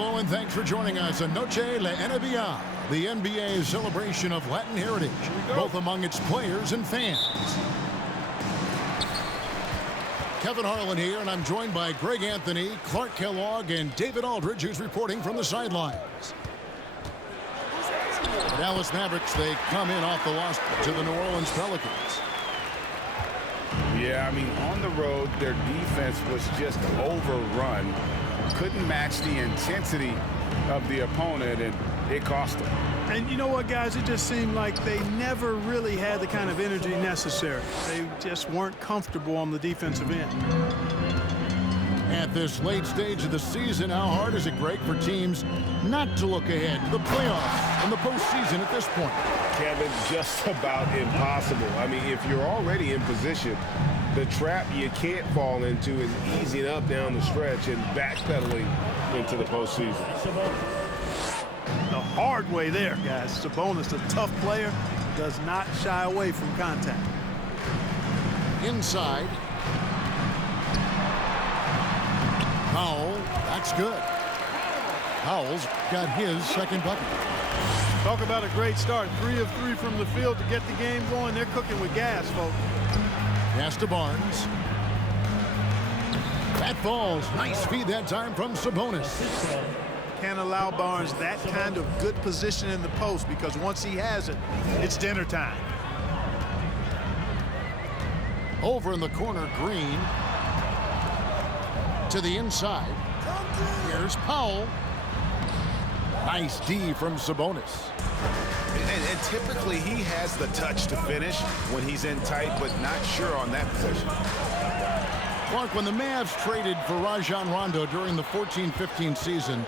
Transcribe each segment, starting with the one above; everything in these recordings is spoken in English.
Hello and thanks for joining us on Noche La NBA, the NBA's celebration of Latin heritage, both among its players and fans. Kevin Harlan here, and I'm joined by Greg Anthony, Clark Kellogg, and David Aldridge, who's reporting from the sidelines. The Dallas Mavericks, they come in off the loss to the New Orleans Pelicans. Yeah, I mean, on the road, their defense was just overrun. Couldn't match the intensity of the opponent, and it cost them. And you know what, guys? It just seemed like they never really had the kind of energy necessary. They just weren't comfortable on the defensive end. At this late stage of the season, how hard is it, Greg, for teams not to look ahead to the playoffs and the postseason at this point? Kevin, just about impossible. I mean, if you're already in position, the trap you can't fall into is easing up down the stretch and backpedaling into the postseason. The hard way there, guys. Sabonis, a tough player, does not shy away from contact. Inside. Powell, that's good. Powell's got his second bucket. Talk about a great start. 3 of 3 from the field to get the game going. They're cooking with gas, folks. Pass to Barnes. That falls. Nice feed that time from Sabonis. Can't allow Barnes that kind of good position in the post, because once he has it, it's dinner time. Over in the corner, Green. To the inside. Here's Powell. Nice D from Sabonis. And typically he has the touch to finish when he's in tight, but not sure on that position. Clark, when the Mavs traded for Rajon Rondo during the 14-15 season,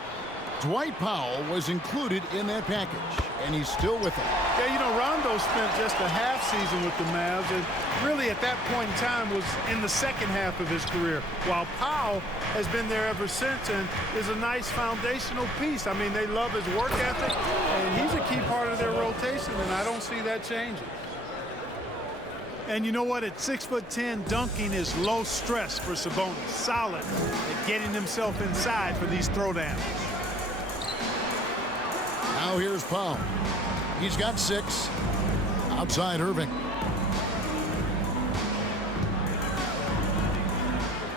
Dwight Powell was included in that package, and he's still with them. Yeah, you know, Rondo spent just a half season with the Mavs, and really at that point in time was in the second half of his career, while Powell has been there ever since and is a nice foundational piece. I mean, they love his work ethic, and he's a key part of their rotation, and I don't see that changing. And you know what? At 6'10", dunking is low stress for Sabonis. Solid at getting himself inside for these throwdowns. Now here's Powell. He's got 6. Outside Irving.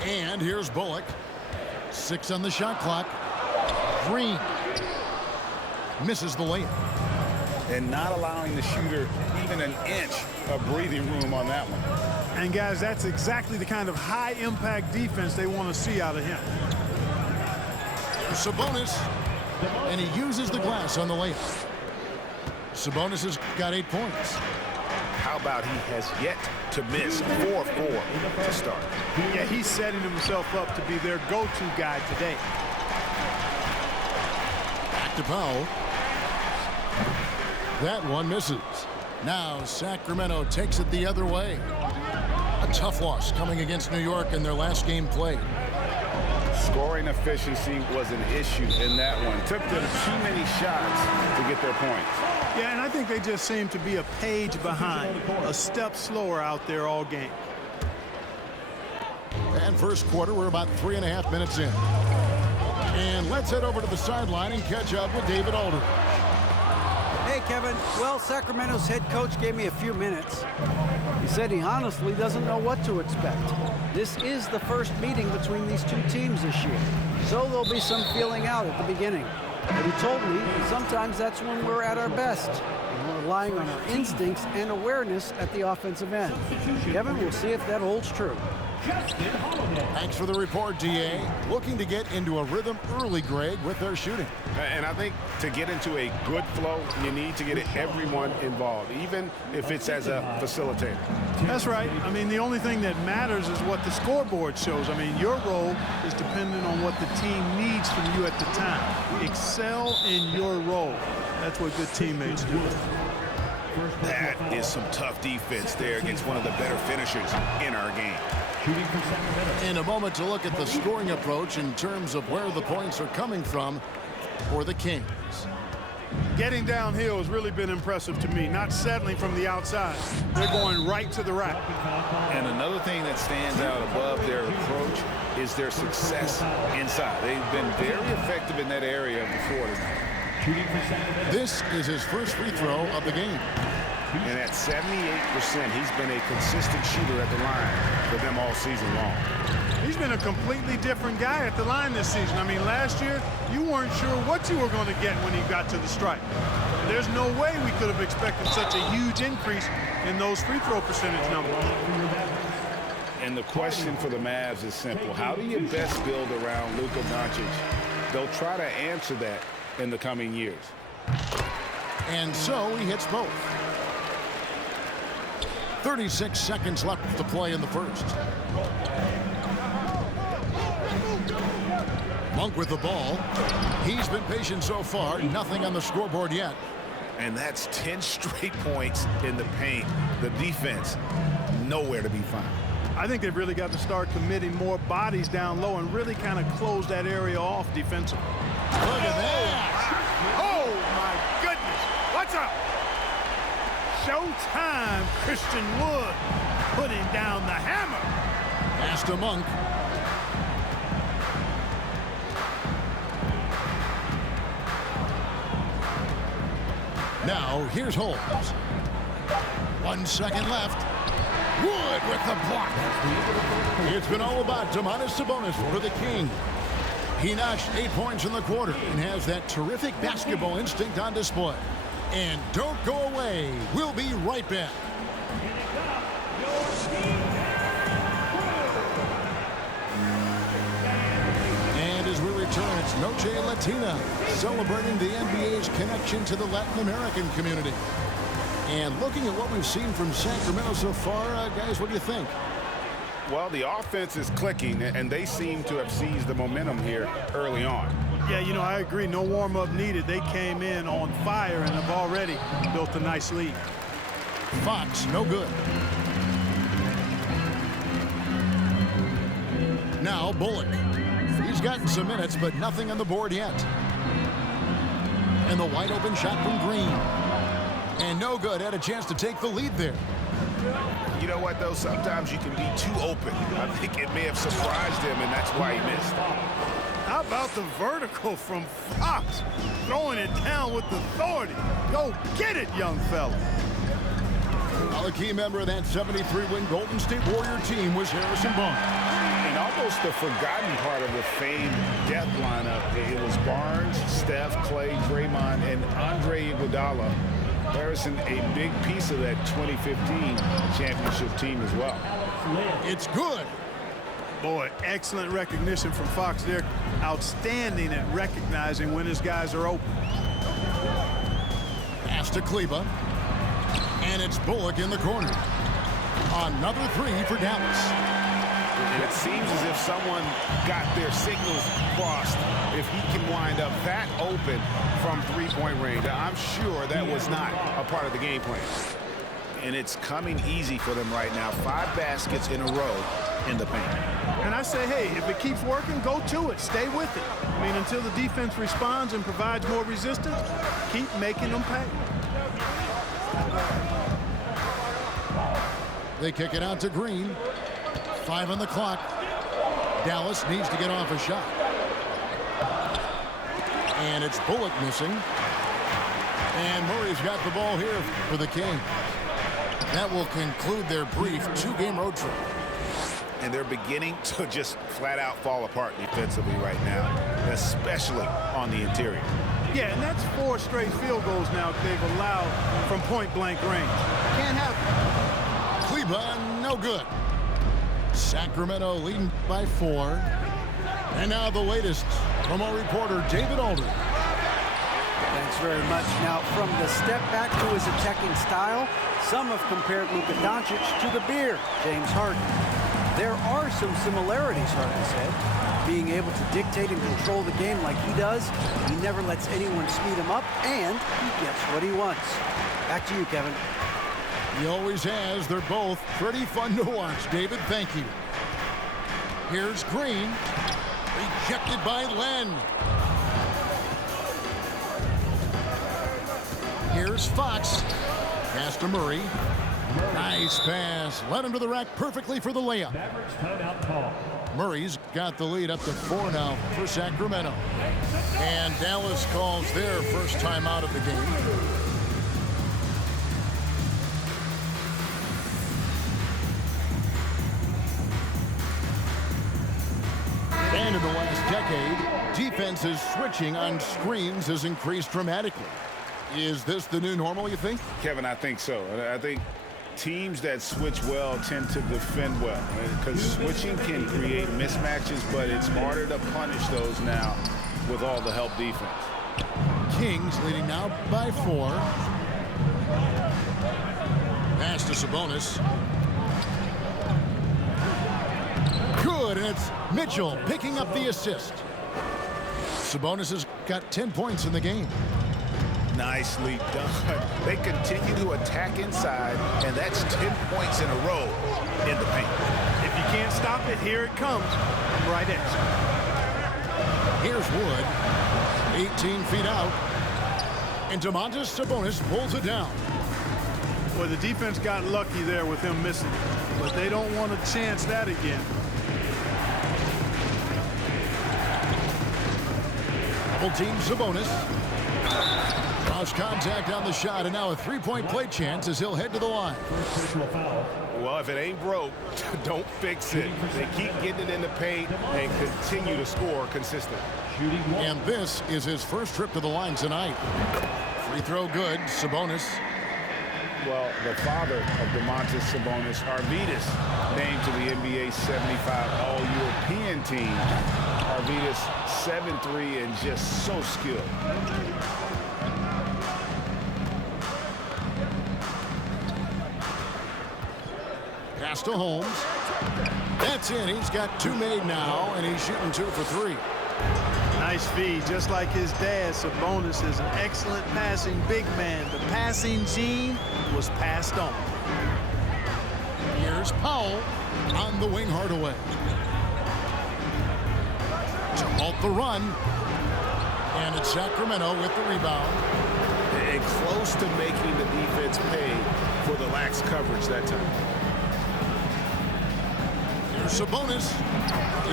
And here's Bullock. 6 on the shot clock. Green misses the layup. And not allowing the shooter even an inch of breathing room on that one. And guys, that's exactly the kind of high-impact defense they want to see out of him. Sabonis, and he uses the glass on the layup. Sabonis has got 8 points. How about he has yet to miss 4-4 to start? Yeah, he's setting himself up to be their go-to guy today. Back to Powell. That one misses. Now Sacramento takes it the other way. A tough loss coming against New York in their last game played. Scoring efficiency was an issue in that one. Took them too many shots to get their points. Yeah, and I think they just seem to be a page behind, a step slower out there all game. And first quarter, we're about 3.5 minutes in. And let's head over to the sideline and catch up with David Aldridge. Hey, Kevin. Well, Sacramento's head coach gave me a few minutes. He said he honestly doesn't know what to expect. This is the first meeting between these two teams this year, so there'll be some feeling out at the beginning. But he told me sometimes that's when we're at our best. We're relying on our instincts and awareness at the offensive end. Kevin, we'll see if that holds true. Thanks for the report, D.A. Looking to get into a rhythm early, Greg, with their shooting. And I think to get into a good flow, you need to get everyone involved, even if it's as a facilitator. That's right. I mean, the only thing that matters is what the scoreboard shows. I mean, your role is dependent on what the team needs from you at the time. Excel in your role. That's what good teammates do. That is some tough defense there against one of the better finishers in our game. In a moment to look at the scoring approach in terms of where the points are coming from for the Kings. Getting downhill has really been impressive to me, not settling from the outside. They're going right to the rack. And another thing that stands out above their approach is their success inside. They've been very effective in that area before tonight. This is his first free throw of the game. And at 78%, he's been a consistent shooter at the line for them all season long. He's been a completely different guy at the line this season. I mean, last year, you weren't sure what you were going to get when he got to the stripe. And there's no way we could have expected such a huge increase in those free throw percentage numbers. And the question for the Mavs is simple. How do you best build around Luka Doncic? They'll try to answer that in the coming years. And so he hits both. 36 seconds left to play in the first. Monk with the ball. He's been patient so far. Nothing on the scoreboard yet. And that's 10 straight points in the paint. The defense, nowhere to be found. I think they've really got to start committing more bodies down low and really kind of close that area off defensively. Look at that. Oh, my goodness. What's up? Showtime, Christian Wood putting down the hammer. Pass to Monk. Now, here's Holmes. 1 second left. Wood with the block. It's been all about Domantas Sabonis for the King. He notched 8 points in the quarter and has that terrific basketball instinct on display. And don't go away. We'll be right back. And as we return, it's Noche Latina, celebrating the NBA's connection to the Latin American community. And looking at what we've seen from Sacramento so far, guys, what do you think? Well, the offense is clicking, and they seem to have seized the momentum here early on. Yeah, you know, I agree. No warm-up needed. They came in on fire and have already built a nice lead. Fox, no good. Now Bullock. He's gotten some minutes, but nothing on the board yet. And the wide open shot from Green. And no good. Had a chance to take the lead there. You know what, though? Sometimes you can be too open. I think it may have surprised him, and that's why he missed. How about the vertical from Fox? Throwing it down with authority. Go get it, young fella. Well, a key member of that 73-win Golden State Warrior team was Harrison Barnes. And almost the forgotten part of the famed death lineup, it was Barnes, Steph, Clay, Draymond, and Andre Iguodala. Harrison, a big piece of that 2015 championship team as well. It's good. Boy, excellent recognition from Fox. They're outstanding at recognizing when his guys are open. Pass to Kleba. And it's Bullock in the corner. Another three for Dallas. And it seems as if someone got their signals crossed if he can wind up that open from three-point range. I'm sure that was not a part of the game plan. And it's coming easy for them right now. 5 baskets in a row in the paint. And I say, hey, if it keeps working, go to it. Stay with it. I mean, until the defense responds and provides more resistance, keep making them pay. They kick it out to Green. 5 on the clock. Dallas needs to get off a shot. And it's Bullock missing. And Murray's got the ball here for the Kings. That will conclude their brief 2-game road trip. And they're beginning to just flat out fall apart defensively right now, especially on the interior. Yeah, and that's 4 straight field goals now they've allowed from point-blank range. Can't happen. Kleba, no good. Sacramento leading by 4. And now the latest from our reporter, David Alder. Thanks very much. Now, from the step back to his attacking style, some have compared Luka Doncic to the Bear, James Harden. There are some similarities, Harden said. Being able to dictate and control the game like he does, he never lets anyone speed him up, and he gets what he wants. Back to you, Kevin. He always has. They're both pretty fun to watch. David, thank you. Here's Green. Rejected by Len. Here's Fox. Pass to Murray. Nice pass. Led him to the rack perfectly for the layup. Murray's got the lead up to 4 now for Sacramento. And Dallas calls their first time out of the game. And in the last decade, defenses switching on screens has increased dramatically. Is this the new normal, you think? Kevin, I think so. I think teams that switch well tend to defend well, because switching can create mismatches, but it's harder to punish those now with all the help defense. Kings leading now by 4. Pass to Sabonis. Good, and it's Mitchell picking up the assist. Sabonis has got 10 points in the game. Nicely done. They continue to attack inside, and that's 10 points in a row in the paint. If you can't stop it, here it comes. Right edge. Here's Wood. 18 feet out. And Domantas Sabonis pulls it down. Well, the defense got lucky there with him missing, but they don't want to chance that again. Double team Sabonis. Cross contact on the shot, and now a three-point play chance as he'll head to the line. Well, if it ain't broke, don't fix it. They keep getting it in the paint and continue to score consistently. And this is his first trip to the line tonight. Free throw good. Sabonis. Well, the father of Domantas Sabonis, Arvydas, named to the NBA 75 All-European team. Arvydas 7'3" and just so skilled. Pass to Holmes. That's in. He's got 2 made now, and he's shooting 2 for 3. Nice feed. Just like his dad, Sabonis is an excellent passing big man. The passing gene was passed on. Here's Powell on the wing Hardaway. To halt the run. And it's Sacramento with the rebound. And close to making the defense pay for the lax coverage that time. Here's Sabonis.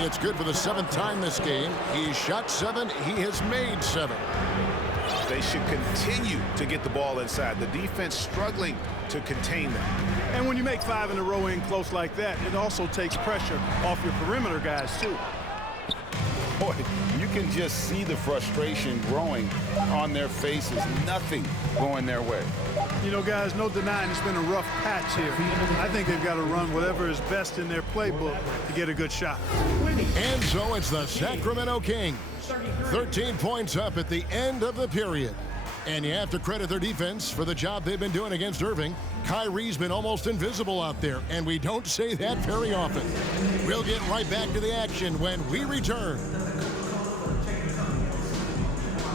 It's good for the 7th time this game. He's shot 7. He has made 7. They should continue to get the ball inside. The defense struggling to contain them. And when you make 5 in a row in close like that, it also takes pressure off your perimeter guys, too. Boy, you can just see the frustration growing on their faces. Nothing going their way. You know, guys, no denying it's been a rough patch here. I think they've got to run whatever is best in their playbook to get a good shot. And so it's the Sacramento Kings. 13 points up at the end of the period. And you have to credit their defense for the job they've been doing against Irving. Kyrie's been almost invisible out there, and we don't say that very often. We'll get right back to the action when we return.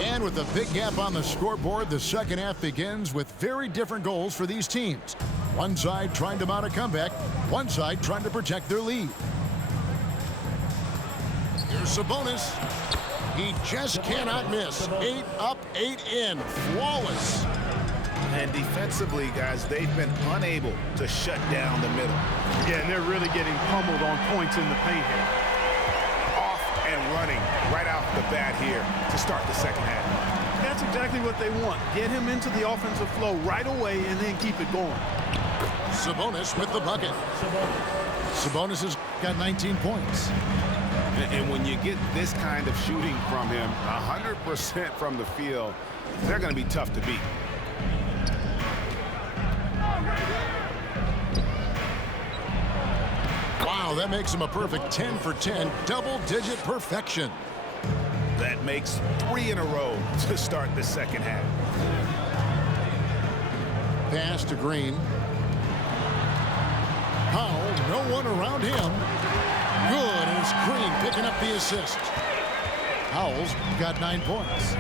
And with a big gap on the scoreboard, the second half begins with very different goals for these teams. One side trying to mount a comeback, one side trying to protect their lead. Here's Sabonis. He just cannot miss. 8 up, 8 in. Flawless. And defensively, guys, they've been unable to shut down the middle. Yeah, and they're really getting pummeled on points in the paint here. Off and running right off the bat here to start the second half. That's exactly what they want. Get him into the offensive flow right away and then keep it going. Sabonis with the bucket. Sabonis has got 19 points. And when you get this kind of shooting from him, 100% from the field, they're going to be tough to beat. Wow, that makes him a perfect 10 for 10, double-digit perfection. That makes 3 in a row to start the second half. Pass to Green. Powell, no one around him. Good, and it's Green picking up the assist. Powell's got 9 points.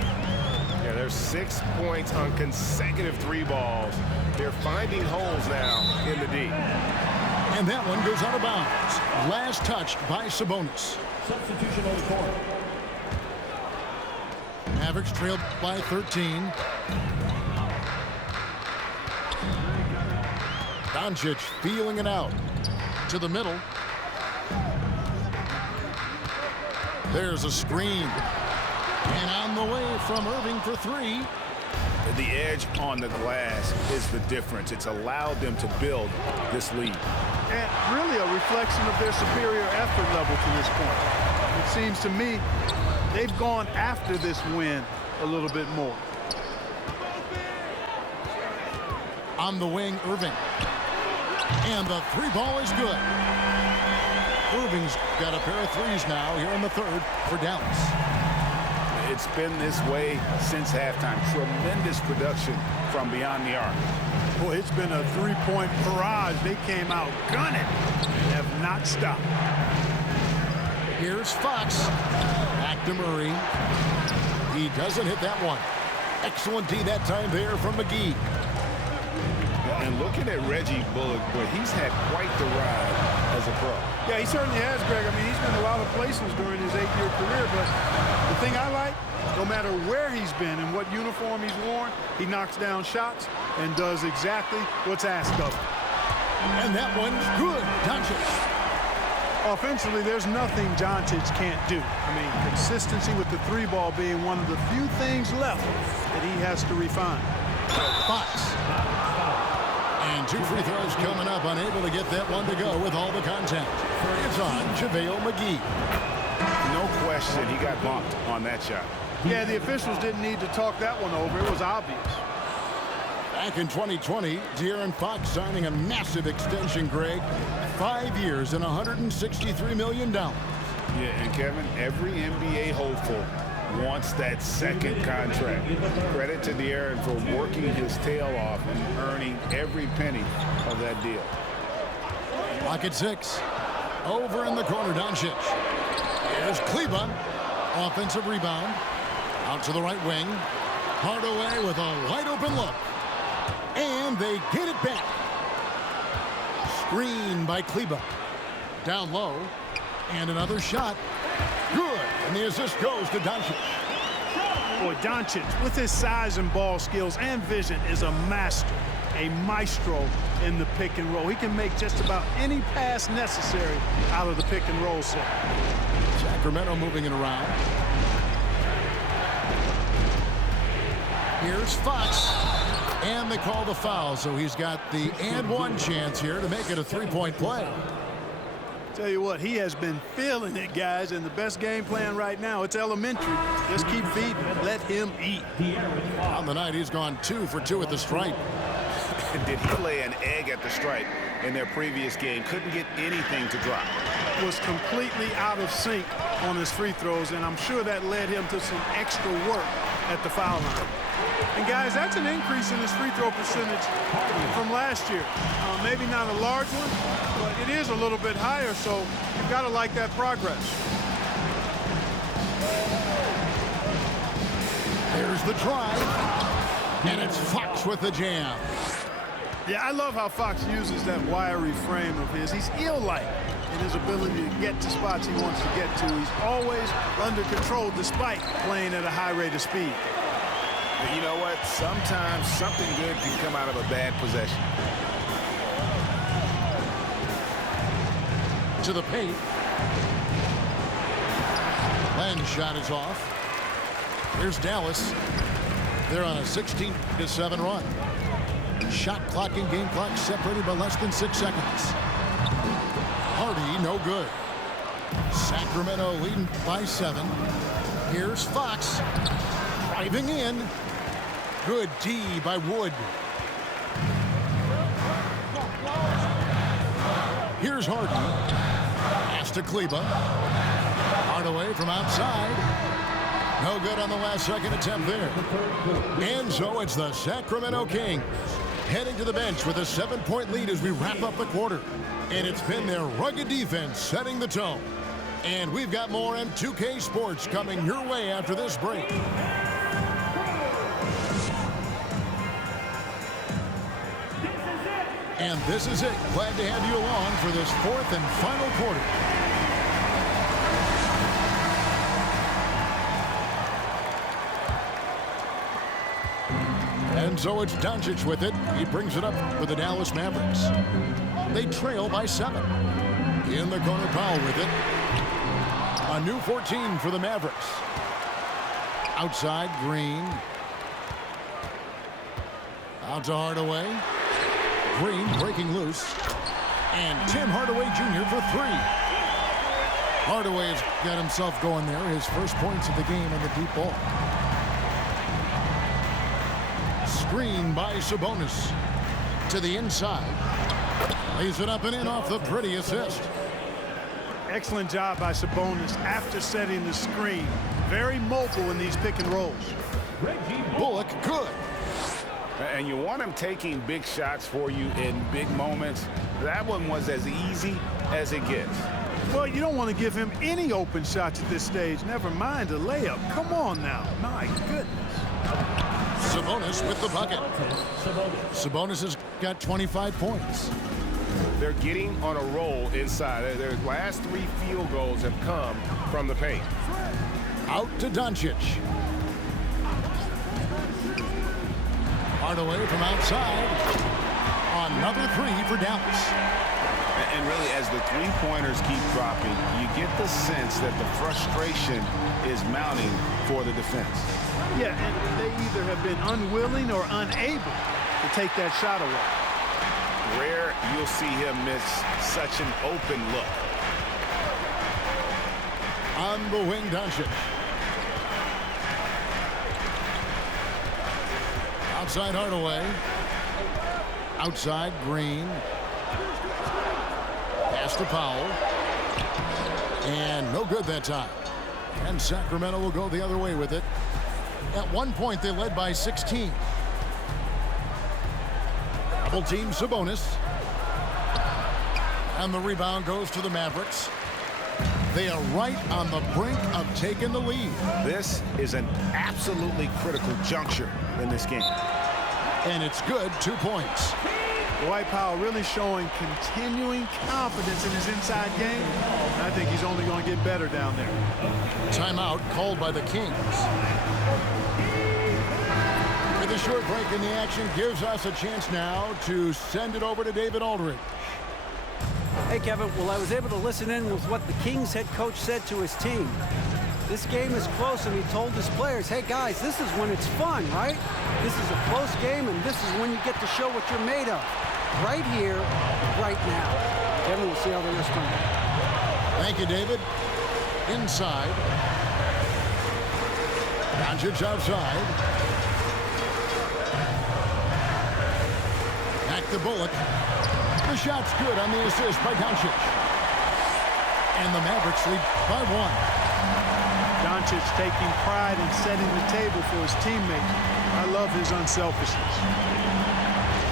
Yeah, there's 6 points on consecutive 3 balls. They're finding holes now in the D. And that one goes out of bounds. Last touched by Sabonis. Substitution on the court. Mavericks trailed by 13. Doncic feeling it out. To the middle. There's a screen. And on the way from Irving for three. The edge on the glass is the difference. It's allowed them to build this lead. And really a reflection of their superior effort level to this point. It seems to me they've gone after this win a little bit more. On the wing, Irving. And the three ball is good. Irving's got a pair of threes now here in the third for Dallas. It's been this way since halftime. Tremendous production from beyond the arc. Boy, it's been a three-point barrage. They came out gunning and have not stopped. Here's Fox. Back to Murray. He doesn't hit that one. Excellent D that time there from McGee. And looking at Reggie Bullock, boy, he's had quite the ride as a pro. Yeah, he certainly has, Greg. I mean, he's been a lot of places during his 8-year career, but the thing I like, no matter where he's been and what uniform he's worn, he knocks down shots and does exactly what's asked of him. And that one's good. Doncic. Offensively, there's nothing Doncic can't do. I mean, consistency with the three ball being one of the few things left that he has to refine. Fox. And two free throws coming up, unable to get that one to go with all the contact. It's on JaVale McGee. No question, he got bumped on that shot. Yeah, the officials didn't need to talk that one over. It was obvious. Back in 2020, De'Aaron Fox signing a massive extension, Greg. 5 years and $163 million. Yeah, and Kevin, every NBA hopeful wants that second contract. Credit to De'Aaron for working his tail off and earning every penny of that deal. Lock at 6. Over in the corner, Doncic. Here's Kleber. Offensive rebound. Out to the right wing. Hardaway with a wide open look. And they get it back. Screen by Kleber. Down low. And another shot. Good. And the assist goes to Doncic. Boy, Doncic, with his size and ball skills and vision, is a master, a maestro in the pick and roll. He can make just about any pass necessary out of the pick and roll set. Sacramento moving it around. Here's Fox. And they call the foul, so he's got the and one chance here to make it a three-point play. Tell you what, he has been feeling it, guys, and the best game plan right now, it's elementary. Just keep feeding. Let him eat. On the night, he's gone 2 for 2 at the stripe. Did he lay an egg at the stripe in their previous game? Couldn't get anything to drop. Was completely out of sync on his free throws, and I'm sure that led him to some extra work at the foul line. And guys, that's an increase in his free throw percentage from last year. Maybe not a large one, but it is a little bit higher, so you've got to like that progress. There's the drive, and it's Fox with the jam. Yeah, I love how Fox uses that wiry frame of his. He's eel-like in his ability to get to spots he wants to get to. He's always under control despite playing at a high rate of speed. But you know what? Sometimes something good can come out of a bad possession. To the paint. Len's shot is off. Here's Dallas. They're on a 16-7 run. Shot clock and game clock separated by less than 6 seconds. Hardy, no good. Sacramento leading by 7. Here's Fox. Driving in. Good D by Wood. Here's Hardy. Pass to Kleber. Hardaway from outside. No good on the last second attempt there. And so it's the Sacramento Kings heading to the bench with a 7-point lead as we wrap up the quarter. And it's been their rugged defense setting the tone. And we've got more M2K Sports coming your way after this break. And this is it. Glad to have you along for this 4th and final quarter. And so it's Doncic with it. He brings it up for the Dallas Mavericks. They trail by 7. In the corner, Powell with it. A new 14 for the Mavericks. Outside, Green. Out to Hardaway. Green breaking loose. And Tim Hardaway Jr. for 3. Hardaway has got himself going there. His first points of the game on the deep ball. Screen by Sabonis. To the inside. Lays it up and in off the pretty assist. Excellent job by Sabonis after setting the screen. Very mobile in these pick and rolls. Bullock, good. And you want him taking big shots for you in big moments. That one was as easy as it gets. Well, you don't want to give him any open shots at this stage. Never mind a layup. Come on now. My goodness. Sabonis with the bucket. Sabonis has got 25 points. They're getting on a roll inside. Their last 3 field goals have come from the paint. Out to Doncic. Hardaway from outside. Another 3 for Dallas. And really, as the three-pointers keep dropping, you get the sense that the frustration is mounting for the defense. Yeah, and they either have been unwilling or unable to take that shot away. Rare you'll see him miss such an open look. On the wing, Doncic. Outside Hardaway. Outside Green. Pass to Powell. And no good that time. And Sacramento will go the other way with it. At one point, they led by 16. Double team Sabonis. And the rebound goes to the Mavericks. They are right on the brink of taking the lead. This is an absolutely critical juncture in this game. And it's good, 2 points. Dwight Powell really showing continuing confidence in his inside game. I think he's only going to get better down there. Timeout called by the Kings. With a short break in the action gives us a chance now to send it over to David Aldridge. Hey, Kevin. Well, I was able to listen in with what the Kings head coach said to his team. This game is close, and he told his players, hey, guys, this is when it's fun, right? This is a close game, and this is when you get to show what you're made of. Right here, right now. Kevin, we'll see how they respond. Thank you, David. Inside. Doncic outside. Back to Bullock. The shot's good on the assist by Doncic. And the Mavericks lead by 1. Doncic taking pride in setting the table for his teammates. I love his unselfishness.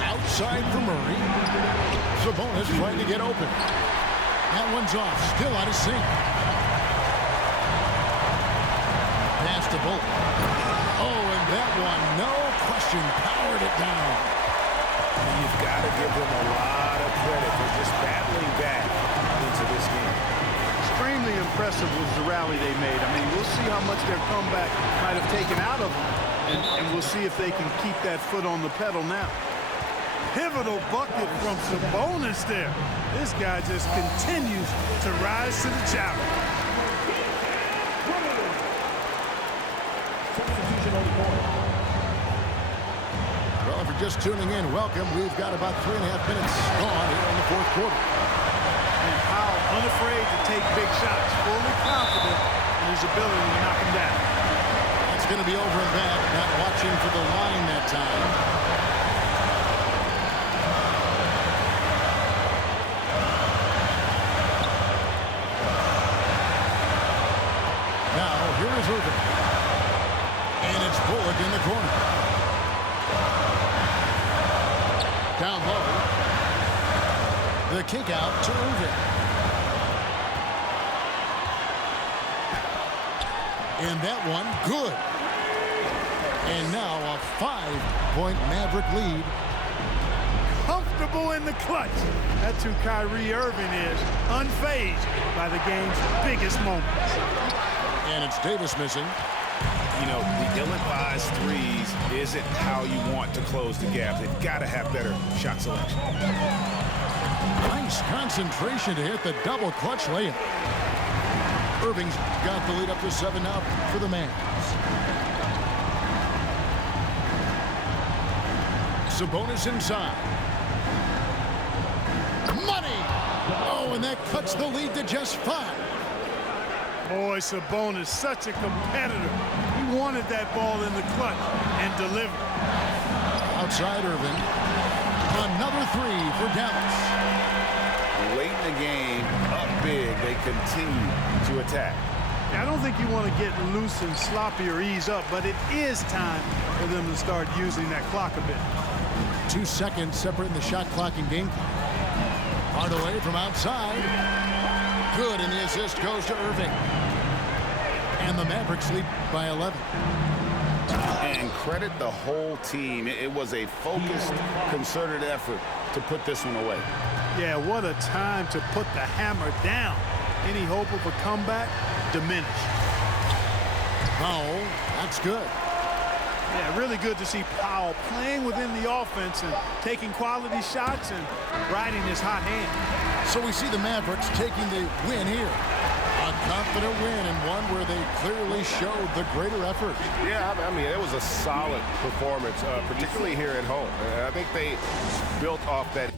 Outside for Murray. Sabonis trying to get open. That one's off. Still out of sync. Pass to Bullock. Oh, and that one, no question, powered it down. And you've got to give them a lot of credit for just battling back into this game. Extremely impressive was the rally they made. I mean, we'll see how much their comeback might have taken out of them, and we'll see if they can keep that foot on the pedal now. Pivotal bucket from Sabonis there. This guy just continues to rise to the challenge. Well, if you're just tuning in, welcome. We've got about 3.5 minutes gone here in the fourth quarter. And Powell unafraid to take big shots, fully confident in his ability to knock him down. That's going to be over and back, not watching for the line that time. Now, here is Irving. And it's Bullock in the corner. Down low. The kick out to Irving. And that one, good. And now a 5-point Maverick lead. Comfortable in the clutch. That's who Kyrie Irving is, unfazed by the game's biggest moments. And it's Davis missing. You know, the ill-advised size threes isn't how you want to close the gap. They've got to have better shot selection. Nice concentration to hit the double clutch layup. Irving's got the lead up to 7 now for the Mavs. Sabonis inside. Money! Oh, and that cuts the lead to just 5. Boy, Sabonis, such a competitor. He wanted that ball in the clutch and delivered. Outside Irving. Another 3 for Dallas. Late in the game, up big, they continue to attack. I don't think you want to get loose and sloppy or ease up, but it is time for them to start using that clock a bit. 2 seconds separating the shot clock and game clock. Hardaway from outside. Good, and the assist goes to Irving. And the Mavericks lead by 11. And credit the whole team. It was a focused, concerted effort to put this one away. Yeah, what a time to put the hammer down. Any hope of a comeback diminished. Foul. That's good. Yeah, really good to see Powell playing within the offense and taking quality shots and riding his hot hand. So we see the Mavericks taking the win here. A confident win and one where they clearly showed the greater effort. Yeah, I mean, it was a solid performance, particularly here at home. I think they built off that